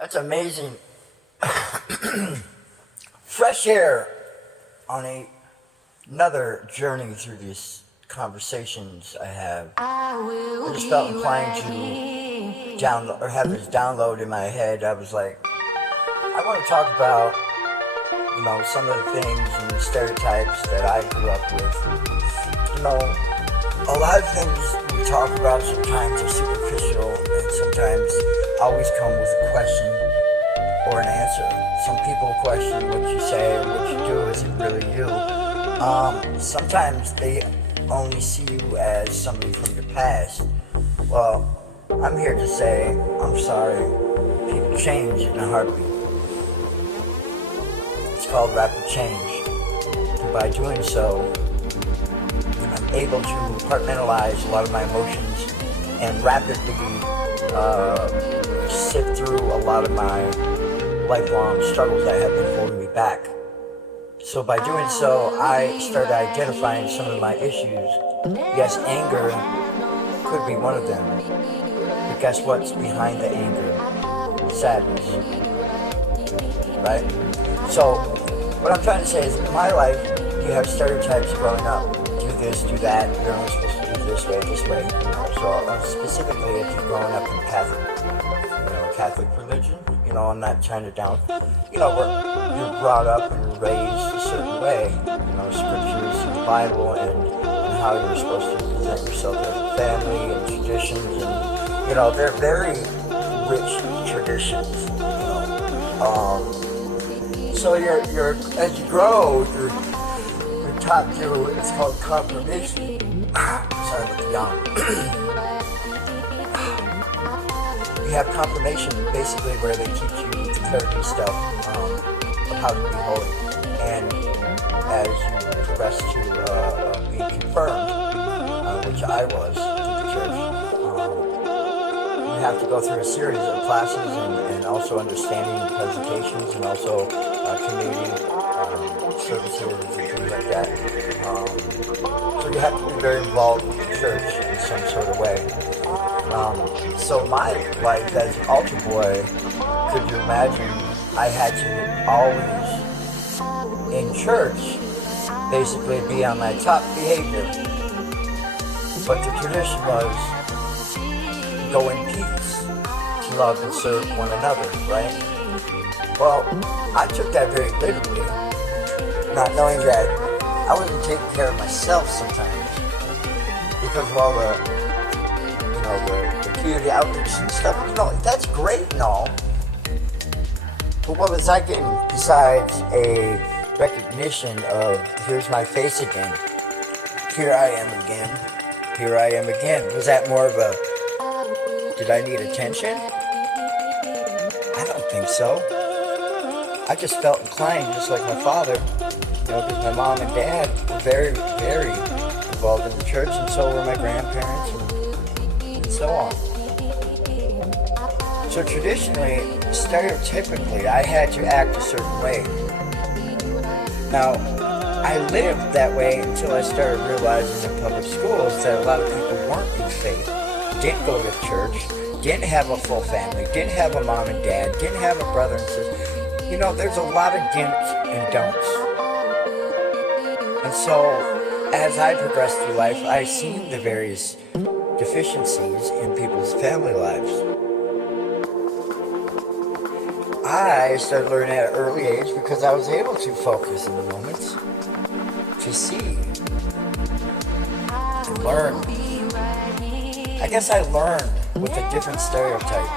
That's amazing. Fresh air on another journey through these conversations I have. I just felt inclined to download or have this download in my head. I was like, I want to talk about, some of the things and stereotypes that I grew up with. A lot of things we talk about sometimes are superficial and sometimes always come with a question or an answer. Some people question what you say or what you do. Is it really you? Sometimes they only see you as somebody from your past. Well, I'm here to say, I'm sorry. People change in a heartbeat. It's called rapid change. And by doing so, I'm able to compartmentalize a lot of my emotions and rapidly sift through a lot of my lifelong struggles that have been holding me back. So by doing so, I started identifying some of my issues. Yes, anger could be one of them. But guess what's behind the anger? Sadness. Right? So, what I'm trying to say is, in my life, you have stereotypes growing up. Do this, do that, you're only supposed to do this way. So, specifically, if you're growing up in Catholic religion, I'm not trying to down, you're brought up and you're raised a certain way, scriptures in the Bible and how you're supposed to present yourself as a family and traditions, and, they're very rich traditions, So you're as you grow, you're taught through, it's called confirmation. Sorry about the yawn. You have confirmation, basically, where they teach you the therapy stuff of how to be holy. And as you progress to being confirmed, which I was to the church, you have to go through a series of classes and also understanding presentations and also community services and things like that. So you have to be very involved with the church in some sort of way. So my life as an altar boy, could you imagine, I had to always, in church, basically be on my top behavior. But the tradition was, go in peace, to love and serve one another, right? Well, I took that very literally, not knowing that I wasn't taking care of myself sometimes, because of all the community outreach and stuff, that's great and all. But what was I getting besides a recognition of, here's my face again, here I am again. Was that more of a, did I need attention? I don't think so. I just felt inclined, just like my father, because my mom and dad were very, very involved in the church, and so were my grandparents, and so on. So traditionally, stereotypically, I had to act a certain way. Now, I lived that way until I started realizing in public schools that a lot of people weren't in faith, didn't go to church, didn't have a full family, didn't have a mom and dad, didn't have a brother and sister. There's a lot of dints and don'ts. And so, as I progressed through life, I seen the various deficiencies in people's family lives. I started learning at an early age because I was able to focus in the moments, to see, and learn. I guess I learned with a different stereotype.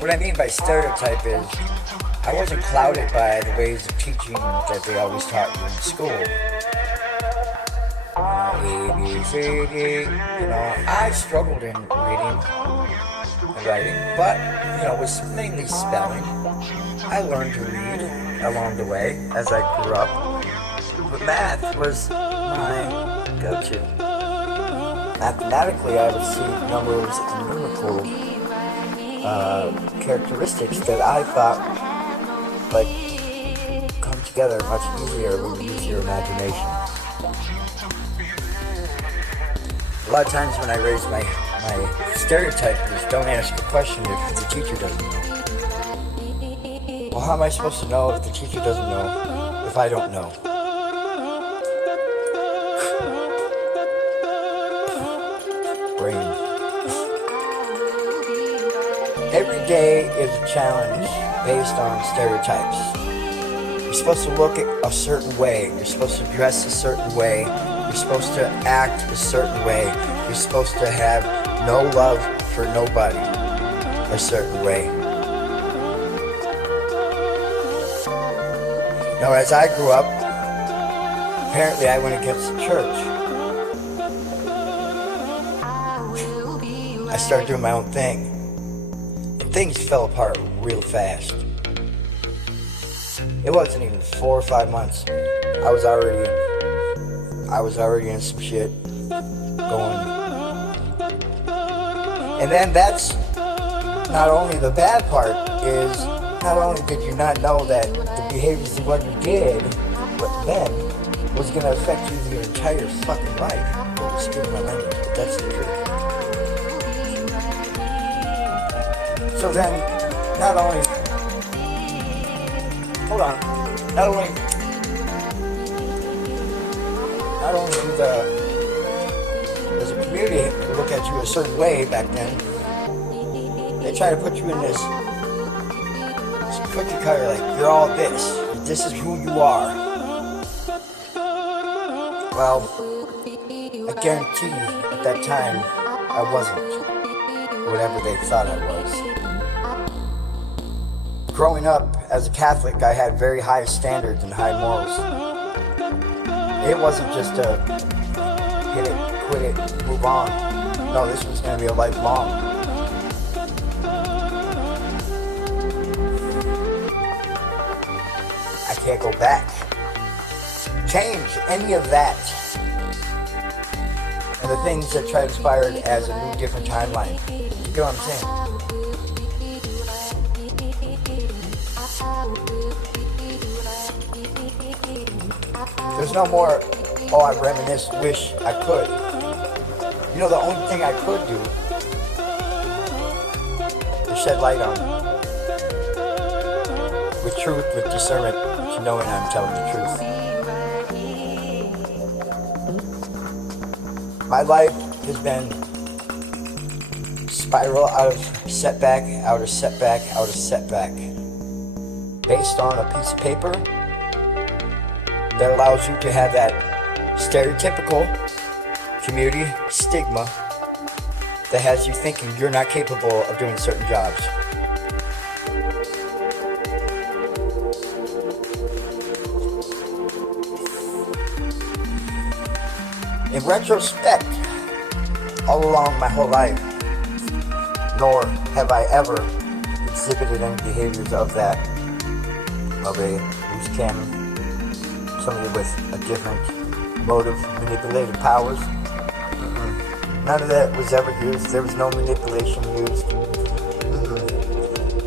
What I mean by stereotype is, I wasn't clouded by the ways of teaching that they always taught you in school. A, B, C, D, I struggled in reading and writing, but, it was mainly spelling. I learned to read along the way as I grew up, but math was my go-to. Mathematically, I would see numbers and numerical characteristics that I thought come together much easier when you use your imagination. A lot of times when I raised my My stereotype is don't ask a question if the teacher doesn't know. Well, how am I supposed to know if the teacher doesn't know if I don't know? Brain. Every day is a challenge based on stereotypes. You're supposed to look a certain way. You're supposed to dress a certain way. You're supposed to act a certain way. You're supposed to have no love for nobody a certain way. Now, as I grew up, apparently I went against the church. I started doing my own thing. And things fell apart real fast. It wasn't even 4 or 5 months. I was already in some shit going. And then that's not only the bad part is not only did you not know that the behaviors of what you did then was going to affect you your entire fucking life. Excuse my language, but that's the truth. So then, not only does the community look at you a certain way back then, they try to put you in this cookie cutter, like you're all this is who you are. Well, I guarantee you at that time I wasn't whatever they thought I was. Growing up as a Catholic, I had very high standards and high morals. It wasn't just a hit it, quit it, move on. No, this was going to be a lifelong. I can't go back. Change any of that. And the things that transpired as a new, different timeline. You get what I'm saying? There's no more, oh, I reminisce, wish I could. You know, the only thing I could do is shed light on it. With truth, with discernment, with knowing I'm telling the truth. My life has been spiral out of setback, out of setback, out of setback. Based on a piece of paper that allows you to have that stereotypical community stigma that has you thinking you're not capable of doing certain jobs. In retrospect, all along my whole life, nor have I ever exhibited any behaviors of that, of a loose cannon, somebody with a different motive, manipulative powers. None of that was ever used. There was no manipulation used.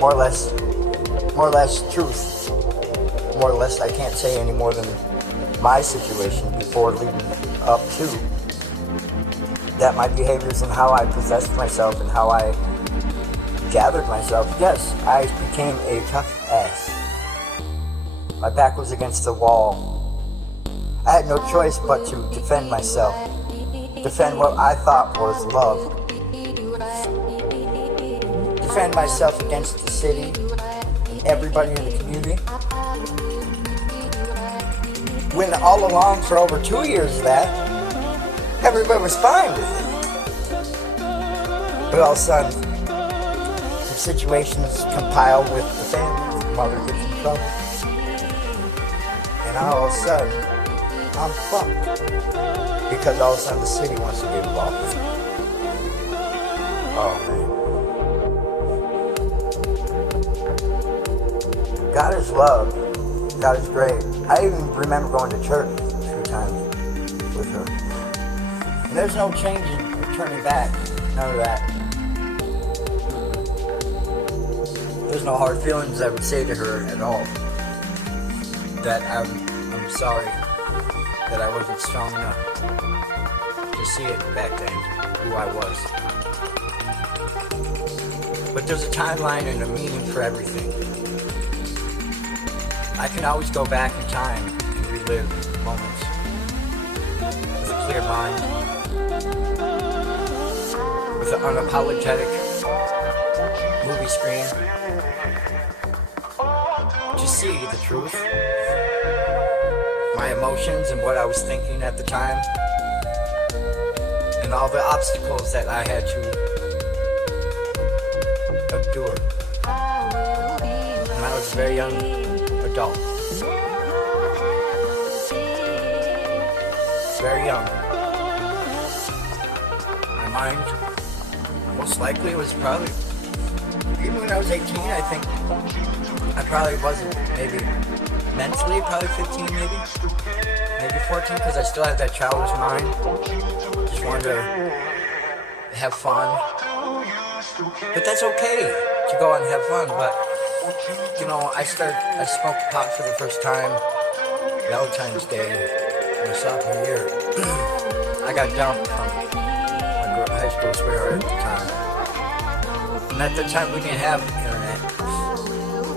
More or less truth. More or less, I can't say any more than my situation before leading up to that. My behaviors and how I possessed myself and how I gathered myself. Yes, I became a tough ass. My back was against the wall. I had no choice but to defend myself. Defend what I thought was love. Defend myself against the city and everybody in the community. When all along for over 2 years of that, everybody was fine with it. But all of a sudden, some situations compile with the family, the mother gets in trouble. And all of a sudden, I'm fucked. Because all of a sudden the city wants to get involved with me. Oh man. God is love. God is great. I even remember going to church a few times with her. And there's no changing or turning back. None of that. There's no hard feelings I would say to her at all. That I'm sorry that I wasn't strong enough to see it back then, who I was. But there's a timeline and a meaning for everything. I can always go back in time and relive moments with a clear mind, with an unapologetic movie screen, to see the truth, my emotions and what I was thinking at the time, and all the obstacles that I had to endure when I was a very young adult. Very young. My mind, most likely, was probably, even when I was 18, I think I probably wasn't, maybe mentally, probably 15, maybe 14, because I still had that childish mind. Just wanted to have fun. But that's okay to go and have fun. But, you know, I smoked pot for the first time Valentine's Day, my sophomore year. I got dumped from my high school sweetheart at the time. And at the time we didn't have internet.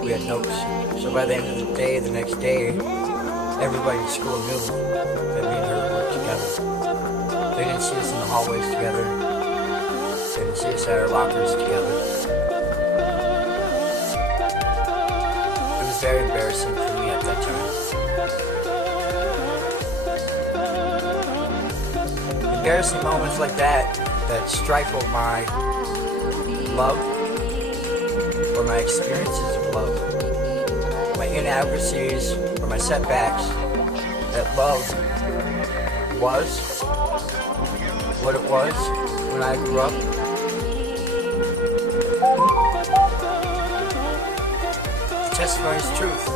We had notes. So by the end of the day, the next day, everybody in school knew that me and her were together. They didn't see us in the hallways together. They didn't see us at our lockers together. It was very embarrassing for me at that time. Embarrassing moments like that stifled my love, or my experiences of love, my inadequacies, or my setbacks, that love was what it was when I grew up. The testimony is truth.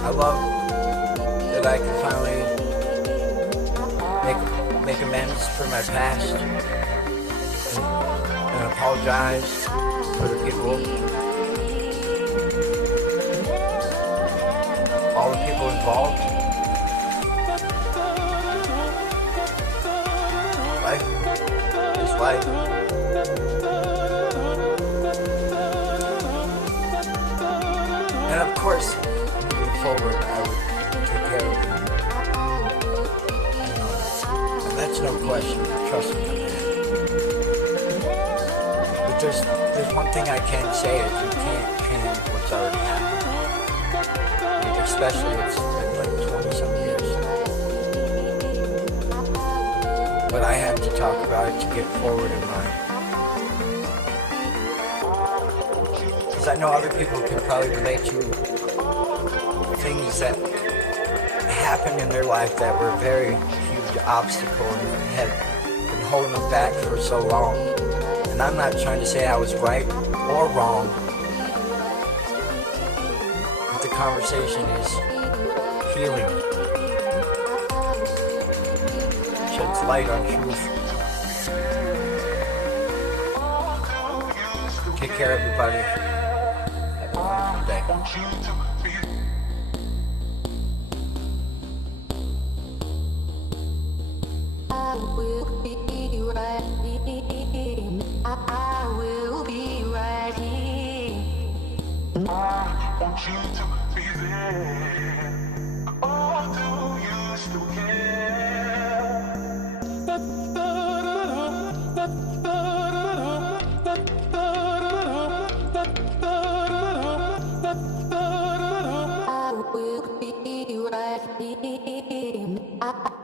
I love that I can finally make amends for my past and apologize for the people, all the people involved. Life is life. And of course, moving forward, I would take care of them. And that's no question, trust me on that. But there's one thing I can say is you can't change what's already happened. I mean, especially it's been like 20-some years. But I have to talk about it to get forward in life. Because I know other people can probably relate to things that happened in their life that were a very huge obstacle and had been holding them back for so long. And I'm not trying to say I was right or wrong. But the conversation is healing. Sheds light on truth. Take care, everybody. Have a wonderful day. I will be right here. I will be right here. I want you to be there. Oh, do you still care? I will be right here.